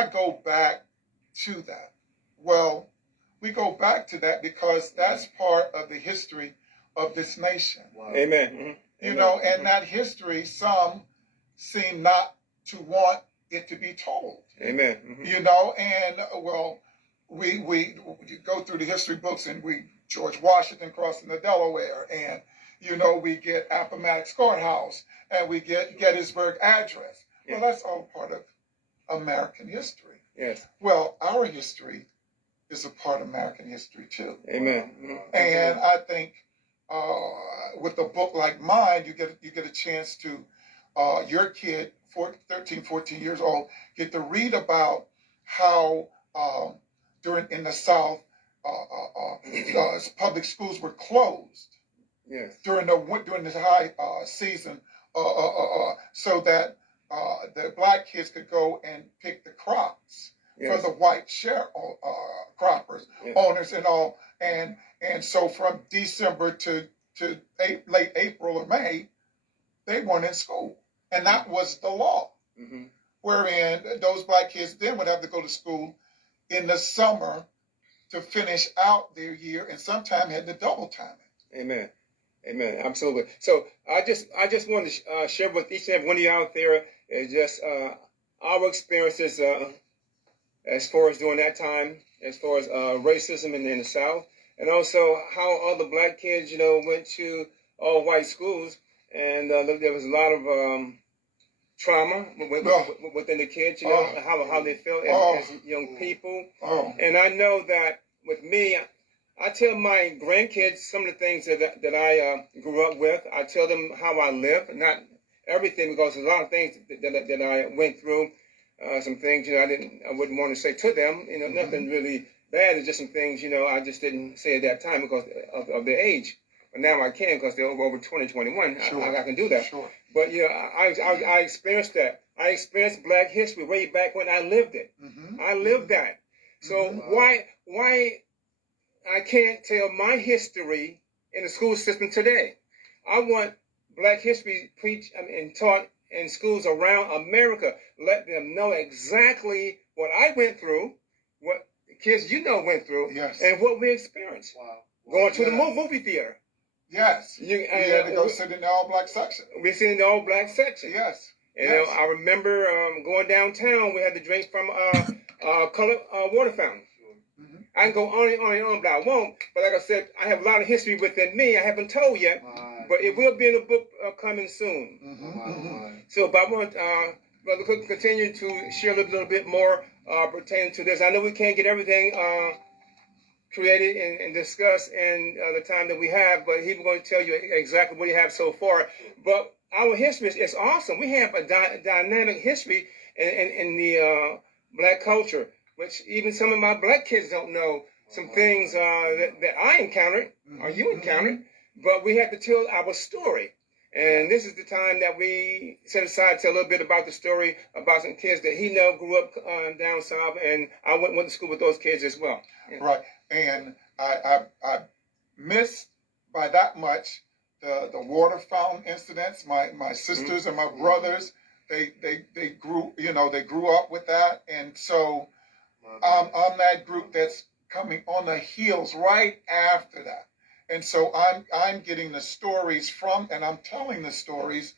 I go back to that? Well, we go back to that because that's part of the history of this nation. Wow. Amen. Mm-hmm. You know, and that history, some seem not to want it to be told. Amen. Mm-hmm. You know, and well, we go through the history books and we George Washington crossing the Delaware, and you know we get Appomattox Courthouse, and we get Gettysburg Address. Well, that's all part of American history. Yes. Well, our history is a part of American history too. Amen. And I think with a book like mine, you get a chance to your kid, 13, 14 years old, get to read about how in the South, public schools were closed. Yes. During this high season, so that the black kids could go and pick the crops. Yes. For the white croppers, yes. Owners and all, and so from December to late April or May, they weren't in school, and that was the law. Mm-hmm. Wherein those black kids then would have to go to school in the summer to finish out their year, and sometimes had to double time it. Amen. Amen. Absolutely. So I just want to share with each and every one of you out there is just our experiences as far as during that time, as far as racism in the South, and also how other black kids, you know, went to all white schools, and there was a lot of trauma within the kids, you know, how they felt as young people. And I know that with me, I tell my grandkids some of the things that I grew up with. I tell them how I live, not everything, because there's a lot of things that I went through. Some things, you know, I wouldn't want to say to them, you know, mm-hmm. Nothing really bad. It's just some things, you know, I just didn't say at that time because of their age. But now I can because they're over 20, 21. Sure. I can do that. Sure. But, you know, I experienced that. I experienced Black history way back when I lived it. Mm-hmm. I lived that. So mm-hmm. why I can't tell my history in the school system today? I want Black history preached and taught in schools around America. Let them know exactly what I went through, what kids you know went through, yes. And what we experienced. Wow. Going to the movie theater. Yes. We had to go sit in the all-black section. We sit in the all-black section. Yes. You know, I remember going downtown, we had to drink from colored water fountain. Mm-hmm. I can go on and on, but I won't. But like I said, I have a lot of history within me I haven't told yet, but it will be in a book coming soon. Mm-hmm. So, but I want Brother Cook continue to share a little bit more pertaining to this. I know we can't get everything created and discussed in the time that we have, but he's going to tell you exactly what he has so far. But our history is awesome. We have a dynamic history in the Black culture, which even some of my Black kids don't know. Some things that I encountered or you encountered, but we have to tell our story. And this is the time that we set aside to tell a little bit about the story about some kids that he know grew up down south, and I went to school with those kids as well. Yeah. Right, and I missed by that much the water fountain incidents. My sisters and my brothers, they grew up with that, and so I'm that group that's coming on the heels right after that. And so I'm getting the stories from, and I'm telling the stories,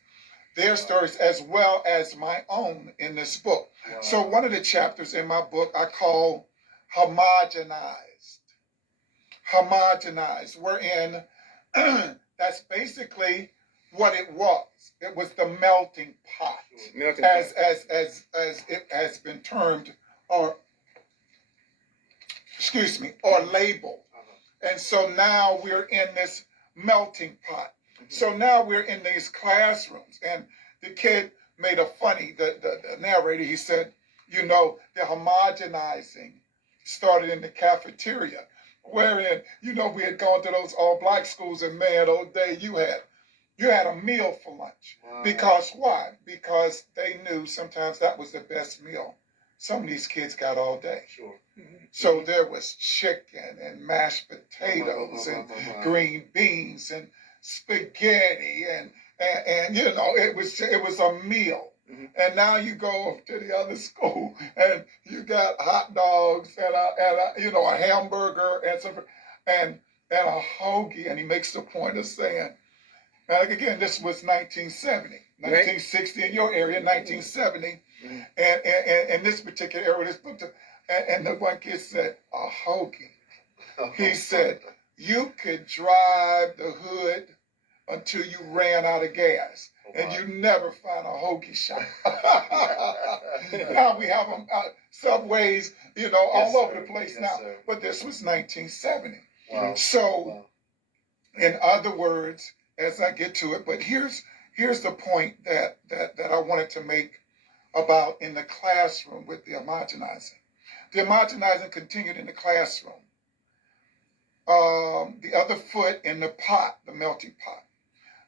their stories as well as my own in this book. Wow. So one of the chapters in my book I call homogenized, wherein that's basically what it was. It was the melting pot, as it has been termed, or labeled. And so now we're in this melting pot. Mm-hmm. So now we're in these classrooms, and the kid made a funny, the narrator, he said, you know, the homogenizing started in the cafeteria, wherein, you know, we had gone to those all-black schools, and man, oh day, you had a meal for lunch. Wow. Because why? Because they knew sometimes that was the best meal some of these kids got all day. Sure. Mm-hmm. So there was chicken and mashed potatoes and green beans and spaghetti and you know, it was a meal. And now you go to the other school and you got hot dogs and a hamburger and a hoagie. And he makes the point of saying, and again, this was 1970, 1960 in your area, 1970. And in this particular area, this book, and the one kid said, a hoagie. He said, you could drive the hood until you ran out of gas, and you never find a hoagie shop. Now we have them subways, all over the place now. But this was 1970. Wow. So, in other words, as I get to it, but here's the point that I wanted to make about in the classroom with the homogenizing. The homogenizing continued in the classroom. The other foot in the pot, the melting pot.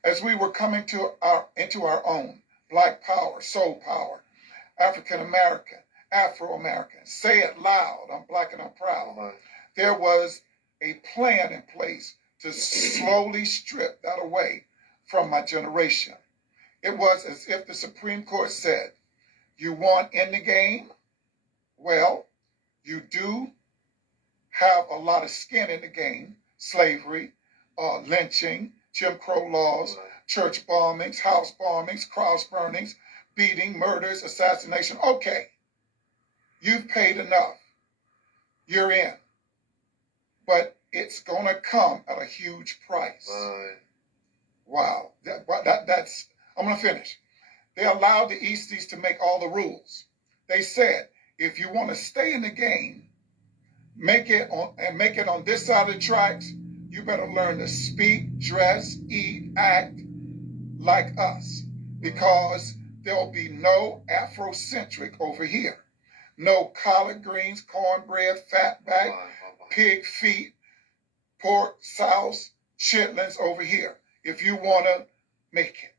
As we were coming into our own, Black power, soul power, African American, Afro American, say it loud, I'm Black and I'm proud. There was a plan in place to slowly strip that away from my generation. It was as if the Supreme Court said, you want in the game? Well, you do have a lot of skin in the game, slavery, lynching, Jim Crow laws, church bombings, house bombings, cross burnings, beating, murders, assassination. Okay, you've paid enough. You're in. But it's going to come at a huge price. Wow. That's, I'm going to finish. They allowed the Easties to make all the rules. They said, if you want to stay in the game, make it on this side of the tracks, you better learn to speak, dress, eat, act like us, because there'll be no Afrocentric over here. No collard greens, cornbread, fatback, pig feet, pork, sauce, chitlins over here, if you want to make it.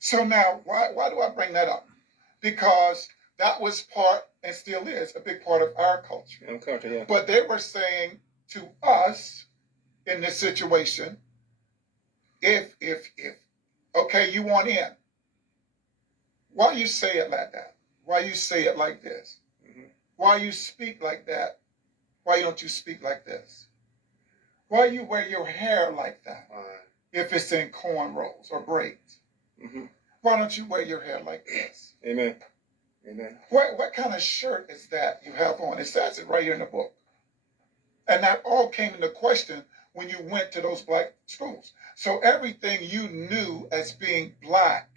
So now, why do I bring that up? Because that was part, and still is, a big part of our culture. Yeah. But they were saying to us in this situation, if okay, you want in, why you say it like that? Why you say it like this? Why you speak like that? Why don't you speak like this? Why you wear your hair like that if it's in cornrows or braids? Why don't you wear your hair like this? Amen. Amen. What kind of shirt is that you have on? It says it right here in the book. And that all came into question when you went to those Black schools. So everything you knew as being Black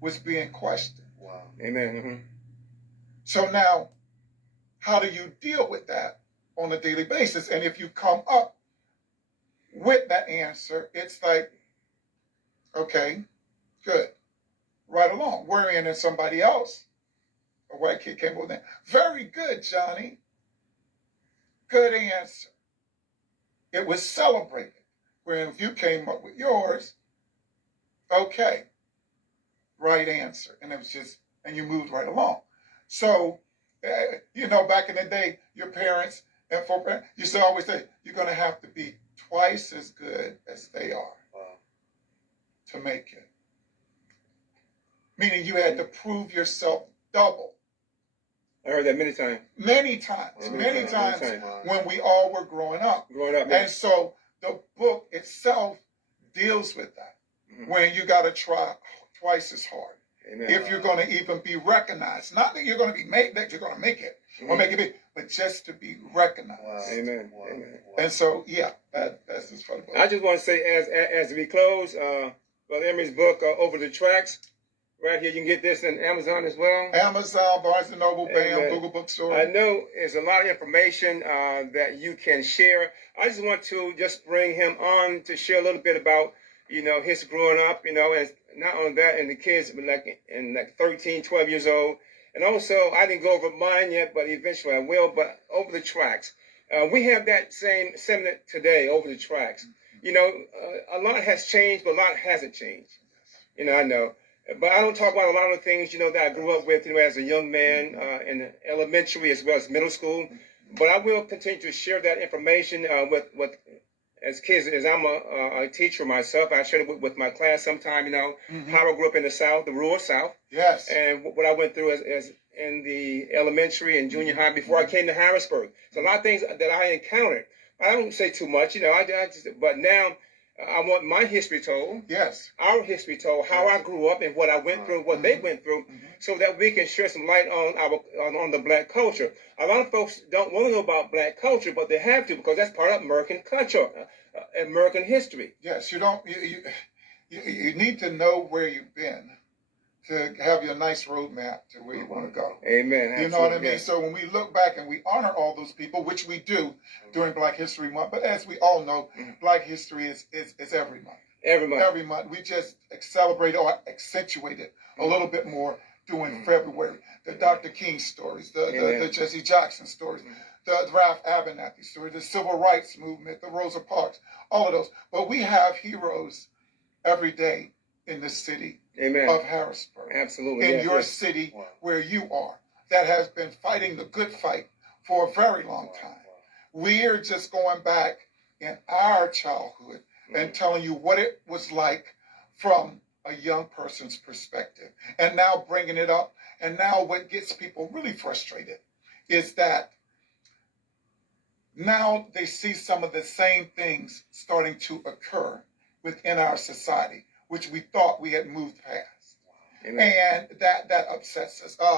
was being questioned. Wow. Amen. So now, how do you deal with that on a daily basis? And if you come up with that answer, it's like, okay, good. Right along. Wherein in somebody else, a white kid came over there. Very good, Johnny. Good answer. It was celebrated. Wherein if you came up with yours, okay, right answer. And it was just, and you moved right along. So, back in the day, your parents and foreparents used to always say, you're going to have to be twice as good as they are to make it. Meaning you had to prove yourself double. I heard that many times. Many times when we all were growing up. And so the book itself deals with that. When you got to try twice as hard. Amen. If you're going to even be recognized. Not that you're going to be made, that you're going to make it or make it big, but just to be recognized. Amen. Amen. And so, yeah, that's just for the book. I just want to say, as we close, Brother Emery's book, Over the Tracks, right here, you can get this on Amazon as well. Amazon, Barnes & Noble, BAM, Google Bookstore. I know there's a lot of information that you can share. I just want to just bring him on to share a little bit about, his growing up, and not only that, and the kids like 13, 12 years old. And also, I didn't go over mine yet, but eventually I will, but Over the Tracks. We have that same sentiment today, Over the Tracks. A lot has changed, but a lot hasn't changed. I know. But I don't talk about a lot of the things, that I grew up with, as a young man in elementary as well as middle school. But I will continue to share that information with as kids, as I'm a teacher myself, I shared it with my class sometime, you know, Mhm. how I grew up in the South, the rural South, Yes. and what I went through as in the elementary and junior high before I came to Harrisburg. So a lot of things that I encountered. I don't say too much, you know, but now I want my history told, Yes. our history told, how Yes. I grew up and what I went through, what they went through, so that we can share some light on on the black culture. A lot of folks don't want to know about black culture, but they have to because that's part of American culture, American history. Yes. You don't. You need to know where you've been to have your nice roadmap to where you want to go. Amen. You know what I Absolutely, mean? yes. So when we look back and we honor all those people, which we do during Black History Month, but as we all know, Black History is every month. Every month. Every month. We just celebrate or accentuate it a little bit more during February. The Dr. King stories, the Jesse Jackson stories, the Ralph Abernathy story, the Civil Rights Movement, the Rosa Parks, all of those. But we have heroes every day in the city of Harrisburg. Absolutely. In your city where you are, that has been fighting the good fight for a very long time. We're just going back in our childhood and telling you what it was like from a young person's perspective. And now bringing it up. And now what gets people really frustrated is that now they see some of the same things starting to occur within our society, which we thought we had moved past. And that upsets us.